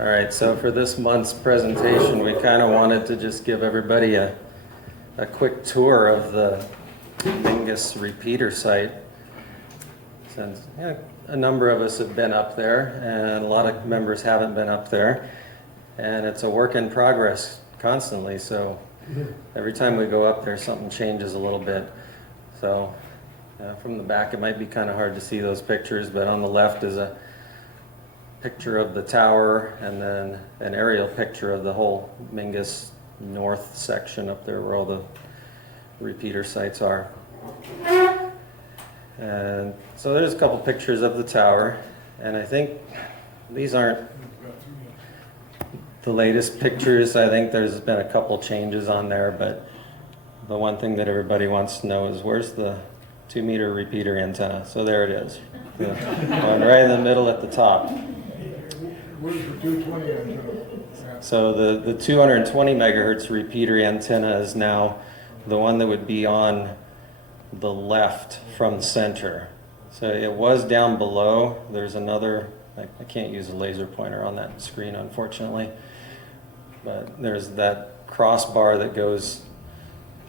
All right, so for this month's presentation, we kind of wanted to just give everybody a quick tour of the Mingus repeater site. Since a number of us have been up there, and a lot of members haven't been up there, and it's a work in progress constantly, so every time we go up there, something changes a little bit. So from the back, it might be kind of hard to see those pictures, but on the left is a picture of the tower, and then an aerial picture of the whole Mingus North section up there where all the repeater sites are. And so there's a couple pictures of the tower, and I think these aren't the latest pictures. I think there's been a couple changes on there, but the one thing that everybody wants to know is where's the 2-meter repeater antenna? So there it is, the one right in the middle at the top. Where's the 220 antenna? So the 220 megahertz repeater antenna is now the one that would be on the left from center. So it was down below. There's another, I can't use a laser pointer on that screen, unfortunately, but there's that crossbar that goes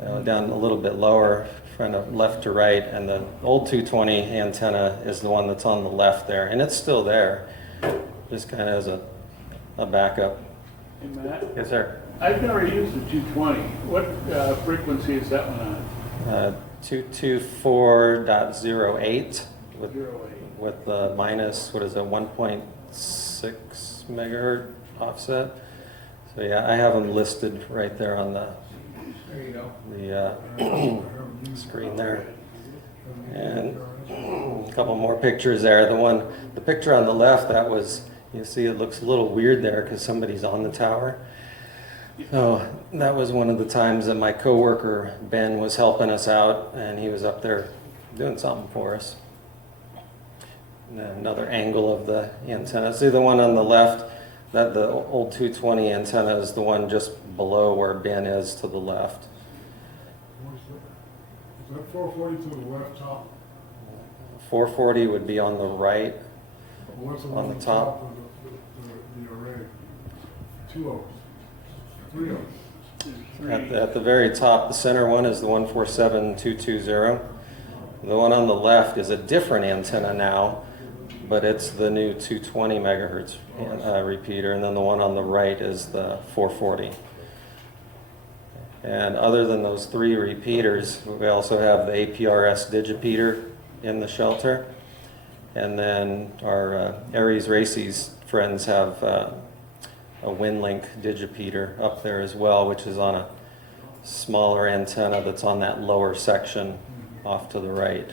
down a little bit lower, kind of left to right, and the old 220 antenna is the one that's on the left there, and it's still there, just kind of as a backup. Hey, Matt? Yes, sir. I've never used the 220. What frequency is that one on? 224.08 with 08. with the minus, what is it, 1.6 megahertz offset. So yeah, I have them listed right there on the screen there. And a couple more pictures there. The picture on the left, that was, you see it looks a little weird there because somebody's on the tower. So that was one of the times that my coworker Ben was helping us out, and he was up there doing something for us. And then another angle of the antenna. See the one on the left, that the old 220 antenna is the one just below where Ben is to the left. Is that 440 to the left top? 440 would be on the right. What's On the top? of the array? 2 O's. 3 O's. At the very top, the center one is the 147220. The one on the left is a different antenna now, but it's the new 220 megahertz repeater, and then the one on the right is the 440. And other than those 3 repeaters, we also have the APRS digipeater in the shelter, and then our Aries Races friends have a WinLink digipeater up there as well, which is on a smaller antenna that's on that lower section off to the right.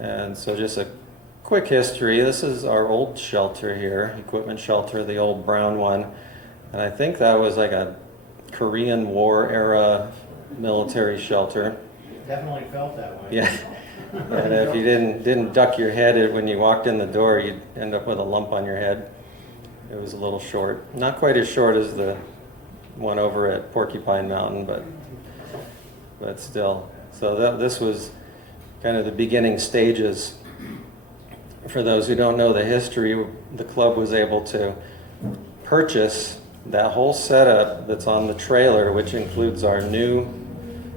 And so just a quick history. This is our old shelter here, equipment shelter, the old brown one. And I think that was like a Korean War era military shelter. Definitely felt that way. Yeah. And if you didn't duck your head when you walked in the door, you'd end up with a lump on your head. It was a little short. Not quite as short as the one over at Porcupine Mountain, but still. So this was kind of the beginning stages. For those who don't know the history, the club was able to purchase that whole setup that's on the trailer, which includes our new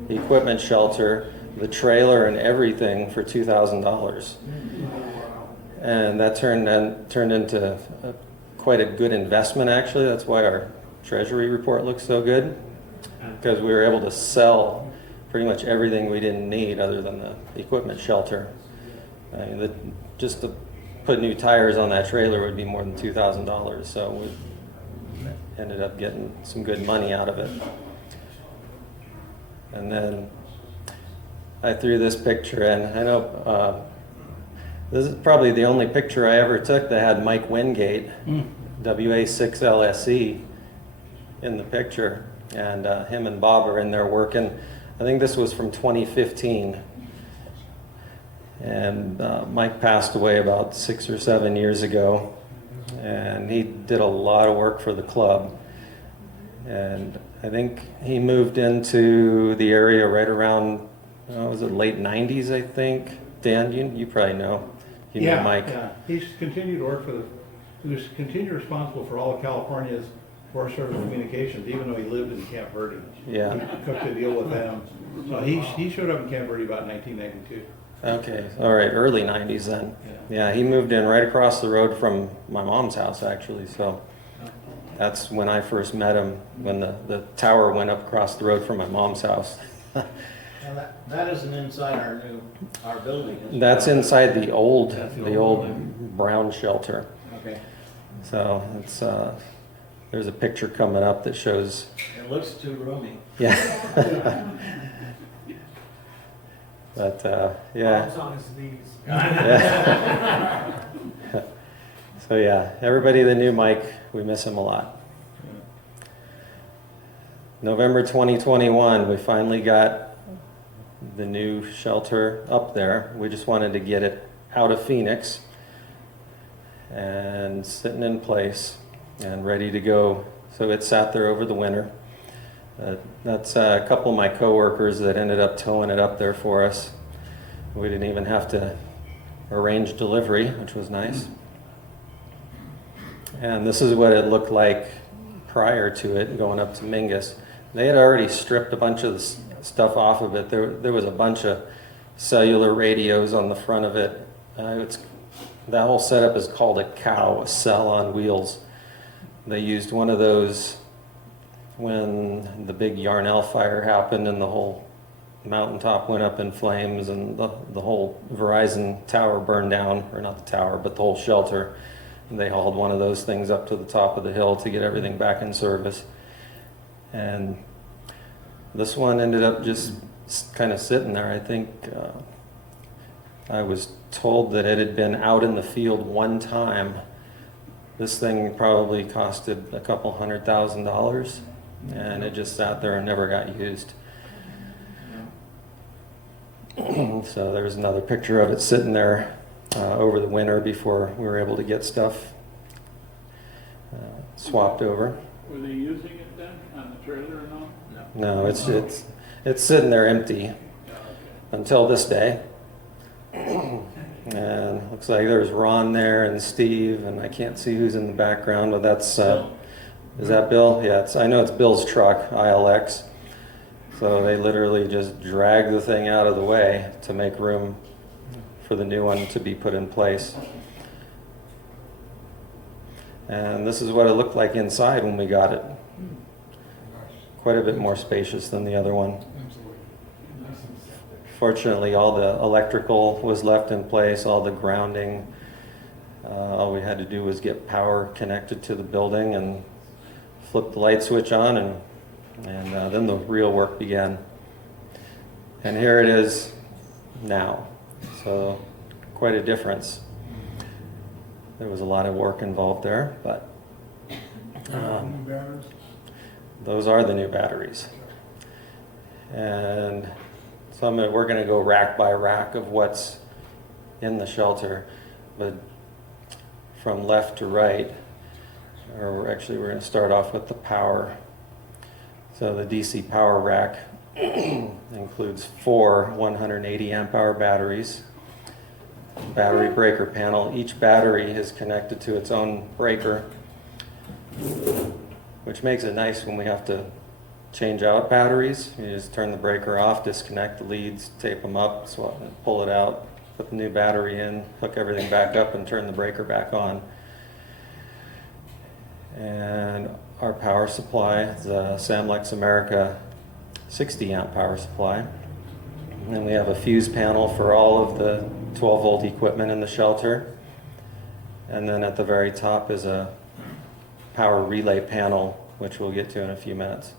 equipment shelter, the trailer and everything, for $2,000. And that turned into quite a good investment, actually. That's why our treasury report looks so good, because we were able to sell pretty much everything we didn't need other than the equipment shelter. I mean, just to put new tires on that trailer would be more than $2,000, so we ended up getting some good money out of it. And then I threw this picture in. I know this is probably the only picture I ever took that had Mike Wingate, WA6LSE, in the picture, and him and Bob are in there working. I think this was from 2015, and Mike passed away about 6 or 7 years ago, and he did a lot of work for the club, and I think he moved into the area right around, was it late 90s, I think? Dan, you probably know. You know Mike. Yeah, he's continued to work he was continued responsible for all of California's Forest Service communications, even though he lived in Camp Verde. Yeah. He cooked a deal with them. So he showed up in Camp Verde about 1992. Okay, all right, early 90s then. Yeah, he moved in right across the road from my mom's house, actually, so that's when I first met him, when the tower went up across the road from my mom's house. Now that isn't inside our building, is it? That's inside the old the old brown shelter. Okay. So it's there's a picture coming up that shows. It looks too roomy. Yeah. But yeah. Bob's on his knees. Yeah. So yeah, everybody that knew Mike, we miss him a lot. November 2021, we finally got the new shelter up there. We just wanted to get it out of Phoenix and sitting in place and ready to go. So it sat there over the winter. That's a couple of my coworkers that ended up towing it up there for us. We didn't even have to arrange delivery, which was nice. And this is what it looked like prior to it going up to Mingus. They had already stripped a bunch of the stuff off of it. There was a bunch of cellular radios on the front of it. That whole setup is called a cow, a cell on wheels. They used one of those when the big Yarnell fire happened and the whole mountaintop went up in flames and the whole Verizon tower burned down, or not the tower, but the whole shelter. And they hauled one of those things up to the top of the hill to get everything back in service. And this one ended up just kind of sitting there. I think I was told that it had been out in the field one time. This thing probably costed a couple $100,000, and it just sat there and never got used. So there's another picture of it sitting there over the winter before we were able to get stuff swapped over. Were they using it then on the trailer or no? No, it's sitting there empty Yeah, okay. until this day. And looks like there's Ron there and Steve, and I can't see who's in the background, but that's is that Bill? Yeah, I know it's Bill's truck, ILX. So they literally just dragged the thing out of the way to make room for the new one to be put in place. And this is what it looked like inside when we got it. Nice. Quite a bit more spacious than the other one. Absolutely. Nice and simple. Fortunately, all the electrical was left in place, all the grounding. All we had to do was get power connected to the building and flip the light switch on, and then the real work began. And here it is now. So quite a difference. There was a lot of work involved there, but New batteries? those are the new batteries. And so we're going to go rack by rack of what's in the shelter, but from left to right, or actually we're going to start off with the power. So the DC power rack includes 4 180 amp hour batteries, battery breaker panel. Each battery is connected to its own breaker, which makes it nice when we have to change out batteries. You just turn the breaker off, disconnect the leads, tape them up, pull it out, put the new battery in, hook everything back up, and turn the breaker back on. And our power supply is a Samlex America 60 amp power supply. And then we have a fuse panel for all of the 12 volt equipment in the shelter. And then at the very top is a power relay panel, which we'll get to in a few minutes.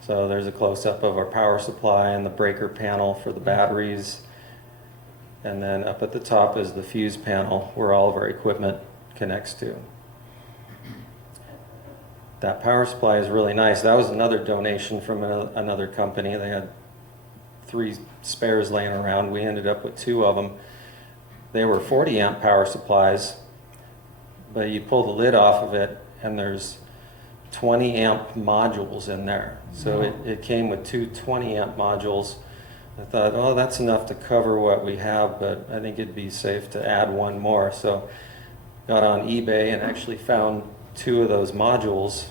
So there's a close-up of our power supply and the breaker panel for the batteries. And then up at the top is the fuse panel where all of our equipment connects to. That power supply is really nice. That was another donation from another company. They had 3 spares laying around. We ended up with 2 of them. They were 40 amp power supplies, but you pull the lid off of it and there's 20 amp modules in there. So it came with 2 20 amp modules I thought, oh, that's enough to cover what we have, but I think it'd be safe to add one more. So got on eBay and actually found 2 of those modules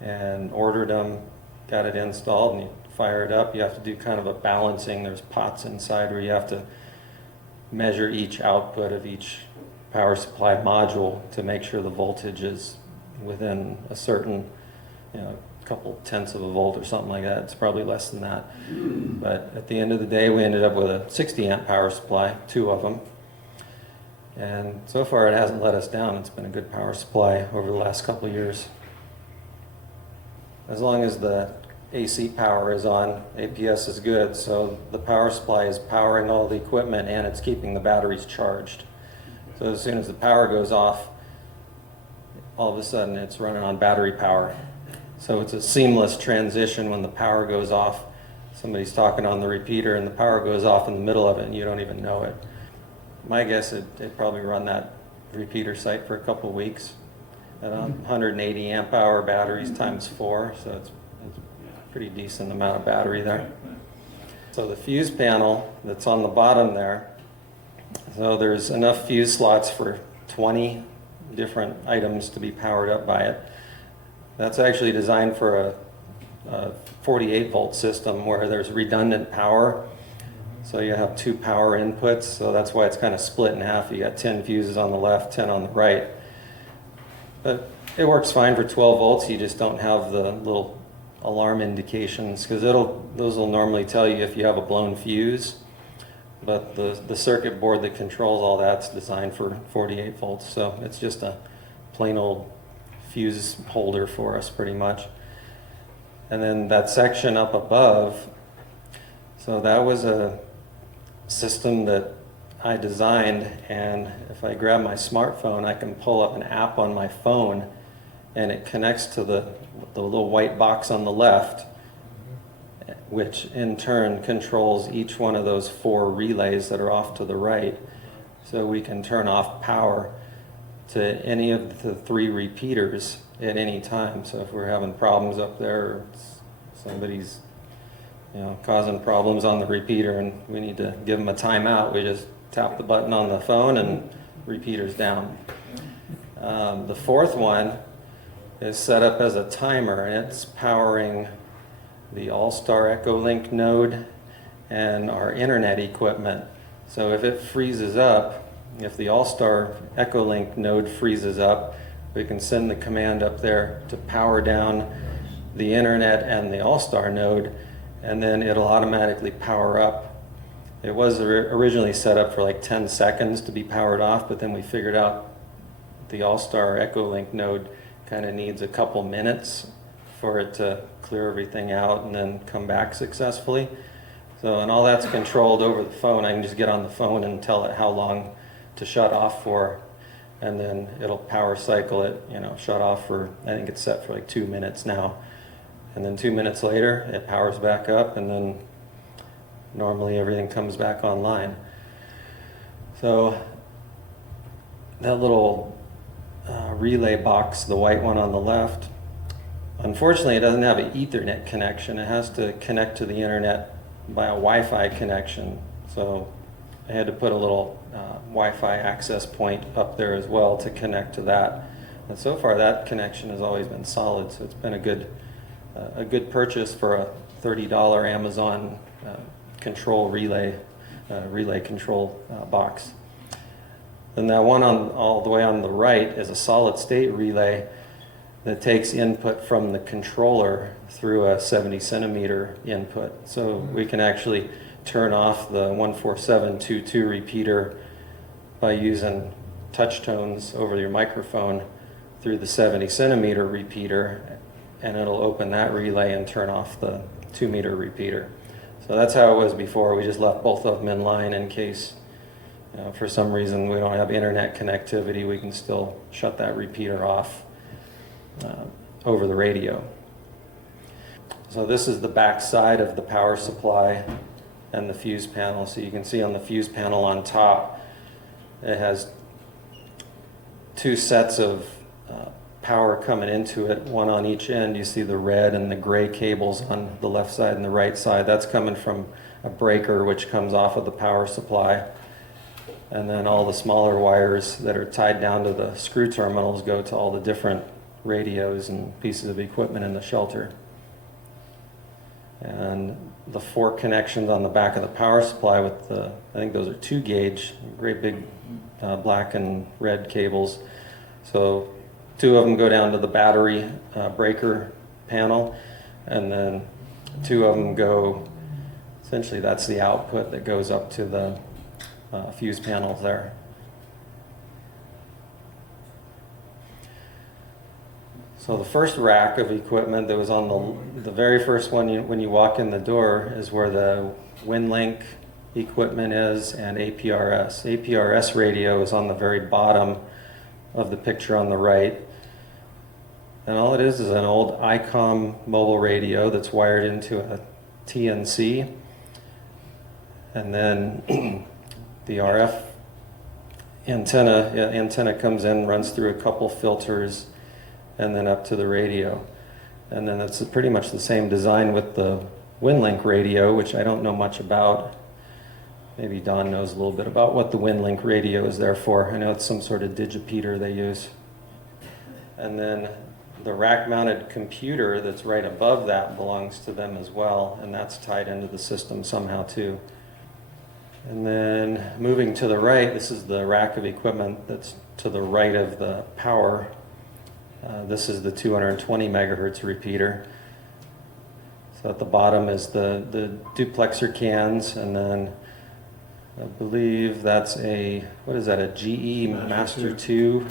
and ordered them, got it installed, and you fire it up. You have to do kind of a balancing. There's pots inside where you have to measure each output of each power supply module to make sure the voltage is within a certain, couple tenths of a volt or something like that. It's probably less than that. But at the end of the day, we ended up with a 60 amp power supply, 2 of them. And so far it hasn't let us down. It's been a good power supply over the last couple of years. As long as the AC power is on, APS is good. So the power supply is powering all the equipment and it's keeping the batteries charged. So as soon as the power goes off, all of a sudden it's running on battery power. So it's a seamless transition. When the power goes off, somebody's talking on the repeater and the power goes off in the middle of it and you don't even know it. My guess, it'd probably run that repeater site for a couple of weeks at 180 amp hour batteries times 4, so it's a pretty decent amount of battery there. So the fuse panel that's on the bottom there, so there's enough fuse slots for 20 different items to be powered up by it. That's actually designed for a 48 volt system where there's redundant power. So you have 2 power inputs, so that's why it's kind of split in half. You got 10 fuses on the left, 10 on the right. But it works fine for 12 volts. You just don't have the little alarm indications because those will normally tell you if you have a blown fuse. But the circuit board that controls all that's designed for 48 volts. So it's just a plain old fuse holder for us pretty much. And then that section up above, so that was a system that I designed, and if I grab my smartphone I can pull up an app on my phone and it connects to the little white box on the left, which in turn controls each one of those 4 relays that are off to the right. So we can turn off power to any of the 3 repeaters at any time. So if we're having problems up there, or somebody's causing problems on the repeater and we need to give them a timeout, we just tap the button on the phone and repeater's down. The 4th one is set up as a timer, and it's powering the All-Star Echolink node and our internet equipment. So if it freezes up, if the All-Star Echolink node freezes up, we can send the command up there to power down the internet and the All-Star node, and then it'll automatically power up. It was originally set up for like 10 seconds to be powered off, but then we figured out the All-Star Echolink node kind of needs a couple minutes for it to clear everything out and then come back successfully. So, and all that's controlled over the phone. I can just get on the phone and tell it how long to shut off for, and then it'll power cycle it, shut off for, I think it's set for like 2 minutes now. And then 2 minutes later, it powers back up, and then normally everything comes back online. So that little relay box, the white one on the left, unfortunately it doesn't have an Ethernet connection. It has to connect to the internet by a Wi-Fi connection. So I had to put a little Wi-Fi access point up there as well to connect to that. And so far that connection has always been solid, so it's been a good purchase for a $30 Amazon control relay control box. Then that one all the way on the right is a solid state relay that takes input from the controller through a 70 centimeter input. So we can actually turn off the 14722 repeater by using touch tones over your microphone through the 70 centimeter repeater, and it'll open that relay and turn off the 2 meter repeater. So that's how it was before. We just left both of them in line in case for some reason we don't have internet connectivity. We can still shut that repeater off over the radio. So this is the back side of the power supply and the fuse panel. So you can see on the fuse panel on top, it has 2 sets of power coming into it, one on each end. You see the red and the gray cables on the left side and the right side. That's coming from a breaker which comes off of the power supply. And then all the smaller wires that are tied down to the screw terminals go to all the different radios and pieces of equipment in the shelter. And the 4 connections on the back of the power supply with the, I think those are 2 gauge, great big black and red cables. So 2 of them go down to the battery breaker panel, and then 2 of them go, essentially that's the output that goes up to the fuse panels there. So the first rack of equipment that was on the very first one when you walk in the door is where the WinLink equipment is and APRS. APRS radio is on the very bottom of the picture on the right. And all it is an old ICOM mobile radio that's wired into a TNC. And then the RF antenna comes in, runs through a couple filters, and then up to the radio. And then it's pretty much the same design with the WinLink radio, which I don't know much about. Maybe Don knows a little bit about what the WinLink radio is there for. I know it's some sort of digipeater they use. And then the rack-mounted computer that's right above that belongs to them as well, and that's tied into the system somehow too. And then moving to the right, this is the rack of equipment that's to the right of the power. This is the 220 megahertz repeater. So at the bottom is the duplexer cans, and then I believe that's what is that, a GE Master 2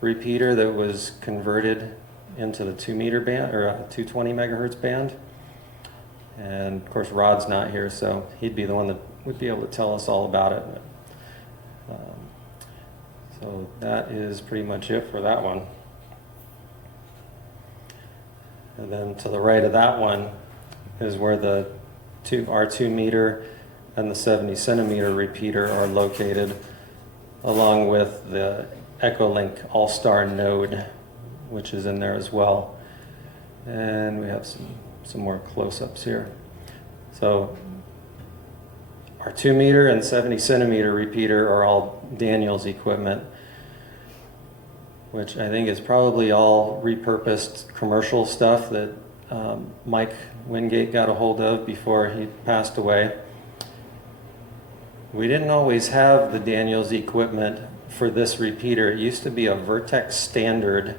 repeater that was converted into the 2 meter band, or 220 megahertz band. And of course Rod's not here, so he'd be the one that would be able to tell us all about it. So that is pretty much it for that one. And then to the right of that one is where the our 2 meter and the 70 centimeter repeater are located, along with the Echolink All-Star node, which is in there as well. And we have some more close-ups here. So our 2 meter and 70 centimeter repeater are all Daniels equipment, which I think is probably all repurposed commercial stuff that Mike Wingate got a hold of before he passed away. We didn't always have the Daniels equipment for this repeater. It used to be a Vertex standard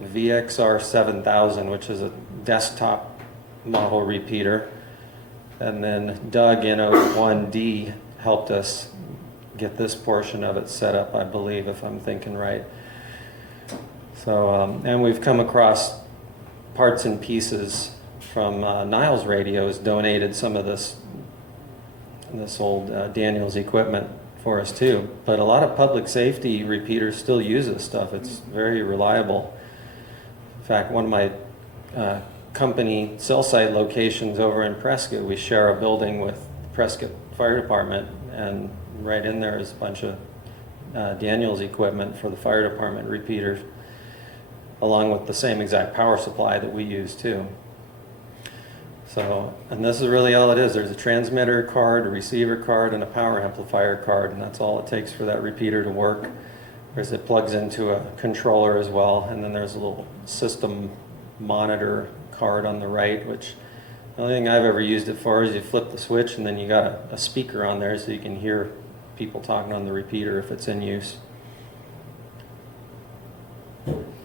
VXR 7000, which is a desktop model repeater. And then Doug N01D helped us get this portion of it set up, I believe, if I'm thinking right. So, and we've come across parts and pieces from Niles Radios donated some of this old Daniels equipment for us too. But a lot of public safety repeaters still use this stuff. It's very reliable. In fact, one of my company cell site locations over in Prescott, we share a building with the Prescott Fire Department, and right in there is a bunch of Daniels equipment for the fire department repeaters, along with the same exact power supply that we use too. So, and this is really all it is. There's a transmitter card, a receiver card, and a power amplifier card, and that's all it takes for that repeater to work. Whereas it plugs into a controller as well, and then there's a little system monitor card on the right, which the only thing I've ever used it for is you flip the switch and then you got a speaker on there so you can hear people talking on the repeater if it's in use.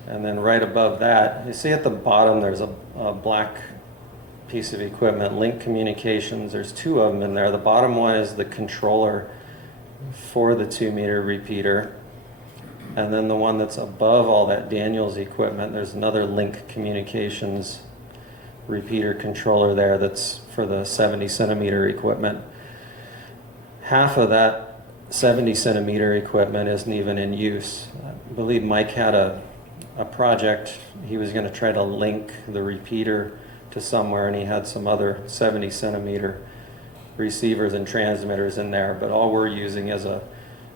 And then right above that, you see at the bottom there's a black piece of equipment, Link Communications. There's 2 of them in there. The bottom one is the controller for the 2 meter repeater. And then the one that's above all that Daniels equipment, there's another Link Communications repeater controller there that's for the 70 centimeter equipment. Half of that 70 centimeter equipment isn't even in use. I believe Mike had a project. He was going to try to link the repeater to somewhere, and he had some other 70 centimeter receivers and transmitters in there, but all we're using is a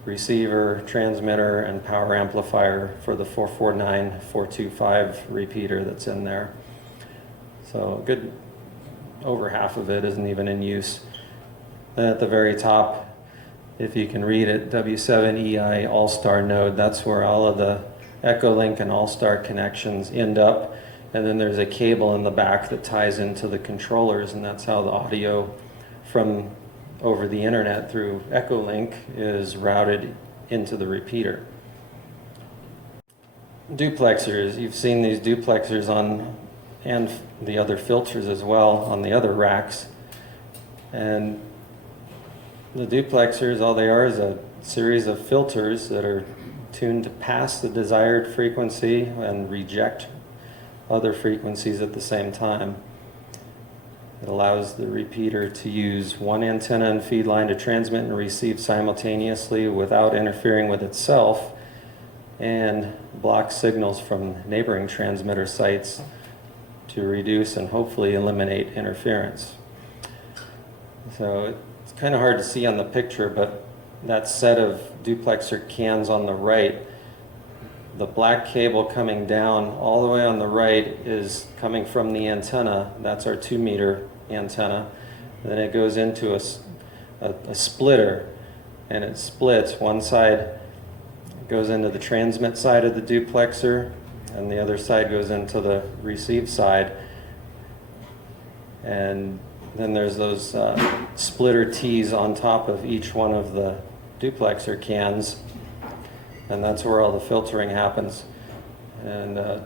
receiver, transmitter, and power amplifier for the 449, 425 repeater that's in there. So a good over half of it isn't even in use. Then at the very top, if you can read it, W7EI All-Star node, that's where all of the Echolink and All-Star connections end up. And then there's a cable in the back that ties into the controllers, and that's how the audio from over the internet through Echolink is routed into the repeater. Duplexers, you've seen these duplexers on, and the other filters as well, on the other racks. And the duplexers, all they are is a series of filters that are tuned to pass the desired frequency and reject other frequencies at the same time. It allows the repeater to use one antenna and feed line to transmit and receive simultaneously without interfering with itself, and block signals from neighboring transmitter sites to reduce and hopefully eliminate interference. So it's kind of hard to see on the picture, but that set of duplexer cans on the right, the black cable coming down all the way on the right is coming from the antenna. That's our 2-meter antenna. Then it goes into a splitter, and it splits. One side goes into the transmit side of the duplexer, and the other side goes into the receive side. And then there's those splitter T's on top of each one of the duplexer cans, and that's where all the filtering happens. And so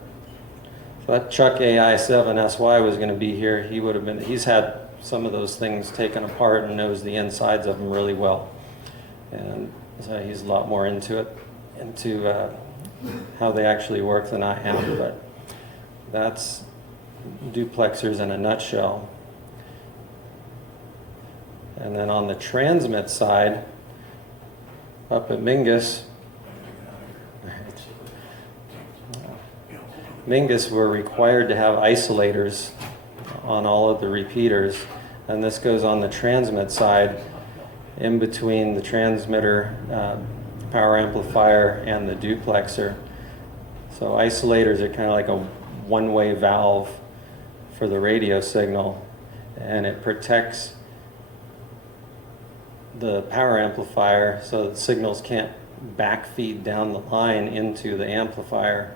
that Chuck AI7SY was going to be here. He's had some of those things taken apart and knows the insides of them really well. And so he's a lot more into how they actually work than I am, but that's duplexers in a nutshell. And then on the transmit side, up at Mingus, we're required to have isolators on all of the repeaters, and this goes on the transmit side in between the transmitter, power amplifier, and the duplexer. So isolators are kind of like a one-way valve for the radio signal, and it protects the power amplifier so that signals can't backfeed down the line into the amplifier.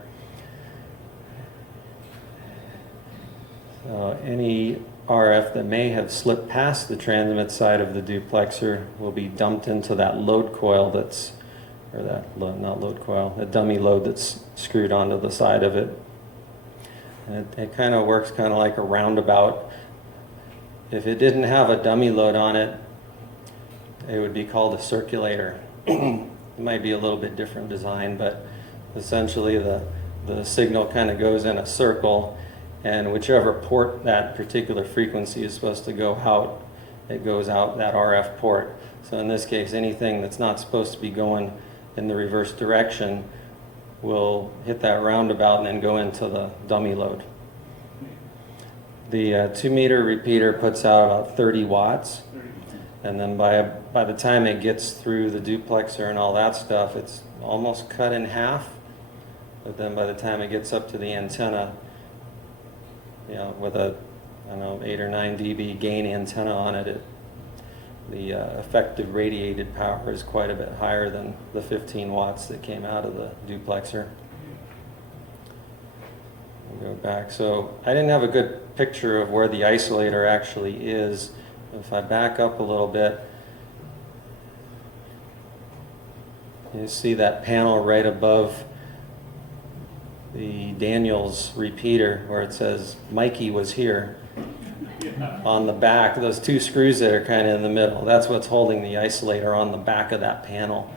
Any RF that may have slipped past the transmit side of the duplexer will be dumped into that load coil that dummy load that's screwed onto the side of it. And it kind of works kind of like a roundabout. If it didn't have a dummy load on it, it would be called a circulator. It might be a little bit different design, but essentially the signal kind of goes in a circle, and whichever port that particular frequency is supposed to go out, it goes out that RF port. So in this case, anything that's not supposed to be going in the reverse direction will hit that roundabout and then go into the dummy load. The 2-meter repeater puts out about 30 watts, and then by the time it gets through the duplexer and all that stuff, it's almost cut in half. But then by the time it gets up to the antenna, with a 8 or 9 dB gain antenna on it, the effective radiated power is quite a bit higher than the 15 watts that came out of the duplexer. We'll go back. So I didn't have a good picture of where the isolator actually is. If I back up a little bit, you see that panel right above the Daniels repeater where it says Mikey was here. On the back, those 2 screws that are kind of in the middle, that's what's holding the isolator on the back of that panel.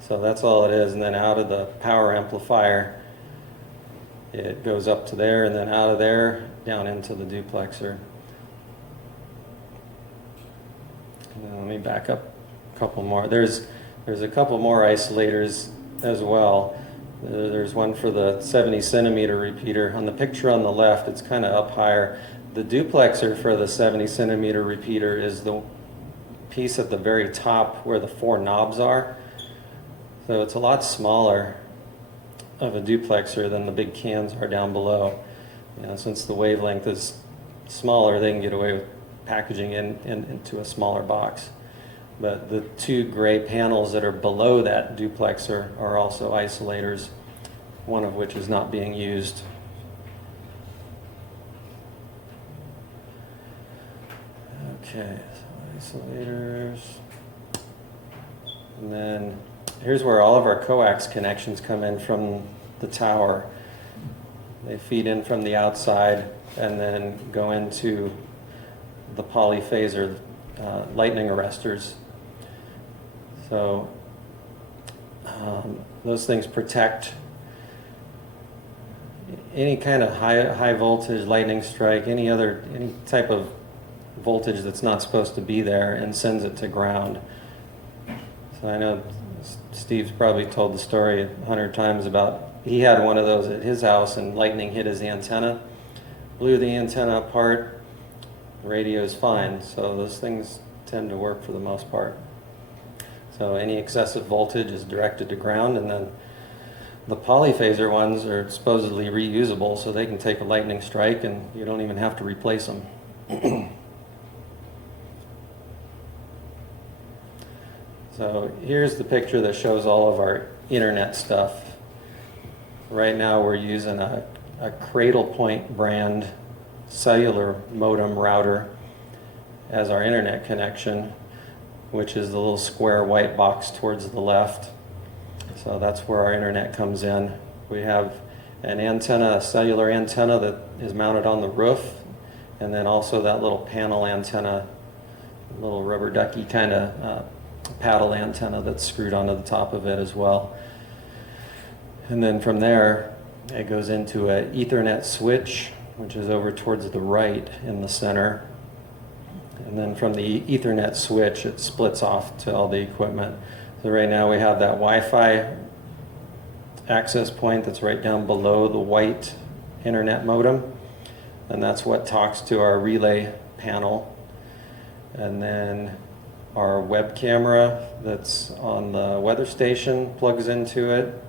So that's all it is. And then out of the power amplifier, it goes up to there, and then out of there down into the duplexer. Let me back up a couple more. There's a couple more isolators as well. There's one for the 70 centimeter repeater. On the picture on the left, it's kind of up higher. The duplexer for the 70 centimeter repeater is the piece at the very top where the 4 knobs are. So it's a lot smaller of a duplexer than the big cans are down below. Since the wavelength is smaller, they can get away with packaging into a smaller box. But the two gray panels that are below that duplexer are also isolators, one of which is not being used. Okay, so isolators. And then here's where all of our coax connections come in from the tower. They feed in from the outside and then go into the polyphaser lightning arresters. So those things protect any kind of high voltage lightning strike, any type of voltage that's not supposed to be there, and sends it to ground. So I know Steve's probably told the story 100 times about he had one of those at his house and lightning hit his antenna, blew the antenna apart. The radio is fine, so those things tend to work for the most part. So any excessive voltage is directed to ground, and then the polyphaser ones are supposedly reusable, so they can take a lightning strike and you don't even have to replace them. So here's the picture that shows all of our internet stuff. Right now we're using a Cradle Point brand cellular modem router as our internet connection, which is the little square white box towards the left. So that's where our internet comes in. We have an antenna, a cellular antenna that is mounted on the roof, and then also that little panel antenna, little rubber ducky kind of paddle antenna that's screwed onto the top of it as well. And then from there, it goes into an Ethernet switch, which is over towards the right in the center. And then from the Ethernet switch, it splits off to all the equipment. So right now we have that Wi-Fi access point that's right down below the white internet modem. And that's what talks to our relay panel. And then our web camera that's on the weather station plugs into it.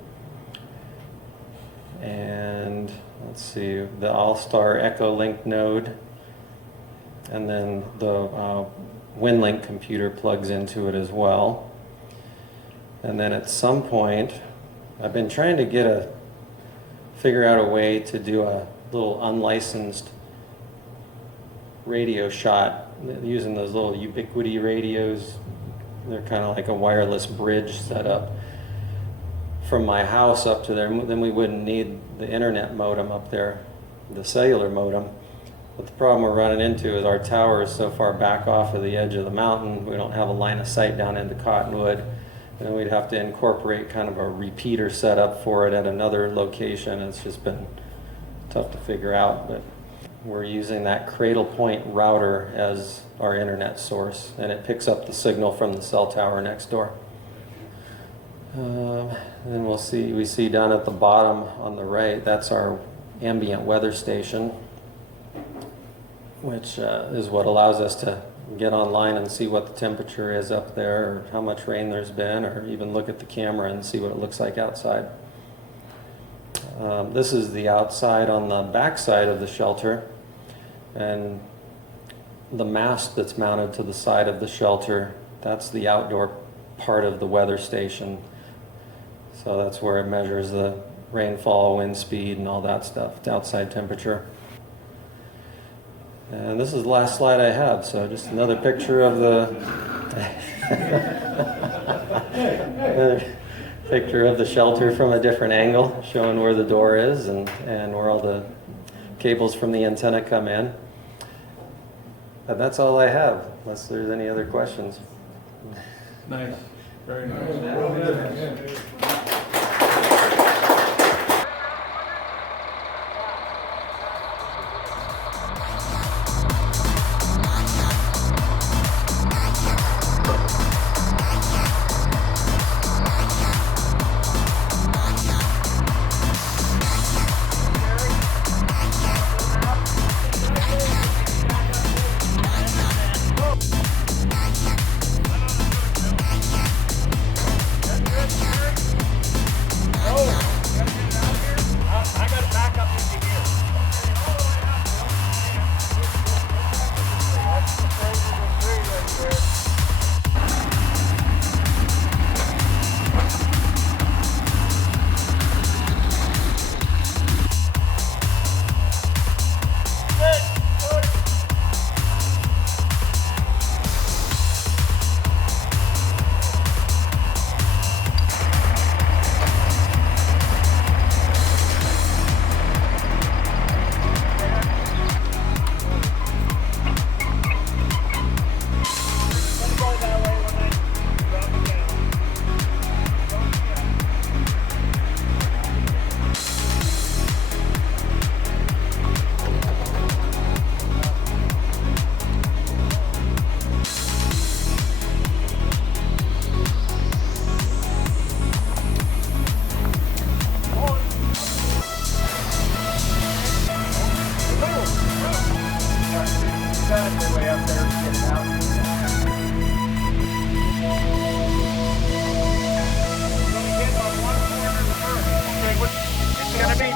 And let's see, the All-Star Echo Link node. And then the WinLink computer plugs into it as well. And then at some point, I've been trying to figure out a way to do a little unlicensed radio shot using those little ubiquity radios. They're kind of like a wireless bridge set up from my house up to there. Then we wouldn't need the internet modem up there, the cellular modem. But the problem we're running into is our tower is so far back off of the edge of the mountain, we don't have a line of sight down into Cottonwood. And then we'd have to incorporate kind of a repeater setup for it at another location. It's just been tough to figure out, but we're using that Cradle Point router as our internet source, and it picks up the signal from the cell tower next door. Then we see down at the bottom on the right, that's our ambient weather station, which is what allows us to get online and see what the temperature is up there, or how much rain there's been, or even look at the camera and see what it looks like outside. This is the outside on the back side of the shelter, and the mast that's mounted to the side of the shelter, that's the outdoor part of the weather station. So that's where it measures the rainfall, wind speed, and all that stuff, the outside temperature. And this is the last slide I have, so just another picture of the picture of the shelter from a different angle, showing where the door is and where all the cables from the antenna come in. And that's all I have, unless there's any other questions. Nice, very nice. Well done, yeah.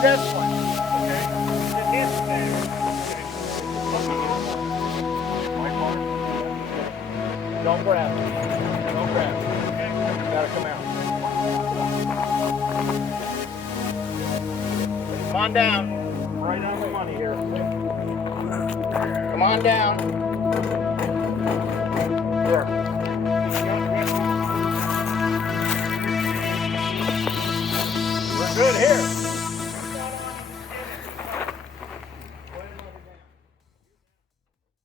this one. Okay. It hits there. Okay. Don't grab it. Don't grab it. Okay. Gotta come out. Come on down. Right on the money here. Come on down. There.